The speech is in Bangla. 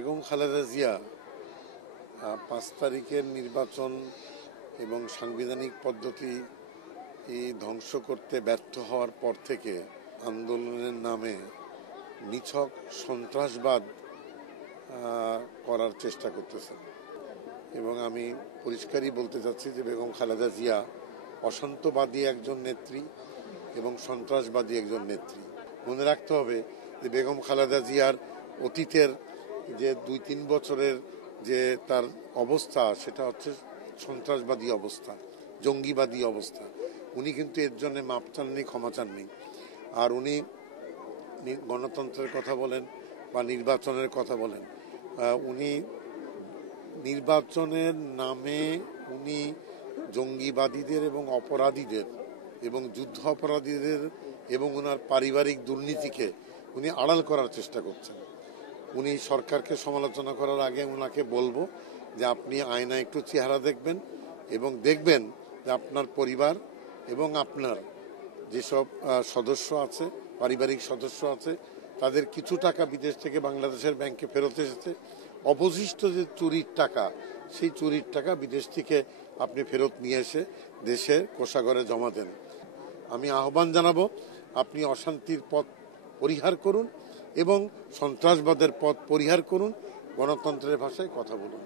বেগম খালেদা জিয়া ৫ তারিখের নির্বাচন এবং সাংবিধানিক পদ্ধতি ধ্বংস করতে ব্যর্থ হওয়ার পর থেকে আন্দোলনের নামে নিছক সন্ত্রাসবাদ করার চেষ্টা করতেছেন। এবং আমি পরিষ্কারই বলতে চাচ্ছি যে বেগম খালেদা জিয়া অশান্তবাদী একজন নেত্রী এবং সন্ত্রাসবাদী একজন নেত্রী। মনে রাখতে হবে যে বেগম খালেদা জিয়ার অতীতের যে ২-৩ বছরের যে তার অবস্থা, সেটা হচ্ছে সন্ত্রাসবাদী অবস্থা, জঙ্গিবাদী অবস্থা। উনি কিন্তু এর জন্য মাপ চাননি, ক্ষমা চাননি। আর উনি গণতন্ত্রের কথা বলেন বা নির্বাচনের কথা বলেন, উনি নির্বাচনের নামে উনি জঙ্গিবাদীদের এবং অপরাধীদের এবং যুদ্ধ অপরাধীদের এবং ওনার পারিবারিক দুর্নীতিকে উনি আড়াল করার চেষ্টা করছেন। উনি সরকারকে সমালোচনা করার আগে ওনাকে বলবো যে আপনি আয়নায় একটু চেহারা দেখবেন এবং দেখবেন যে আপনার পরিবার এবং আপনার যেসব সদস্য আছে, পারিবারিক সদস্য আছে, তাদের কিছু টাকা বিদেশ থেকে বাংলাদেশের ব্যাংকে ফেরত এসেছে। অবশিষ্ট যে চুরির টাকা, সেই চুরির টাকা বিদেশ থেকে আপনি ফেরত নিয়ে এসে দেশের কোষাগারে জমা দেন। আমি আহ্বান জানাবো, আপনি অশান্তির পথ পরিহার করুন এবং সন্ত্রাসবাদের পথ পরিহার করুন, গণতন্ত্রের ভাষায় কথা বলুন।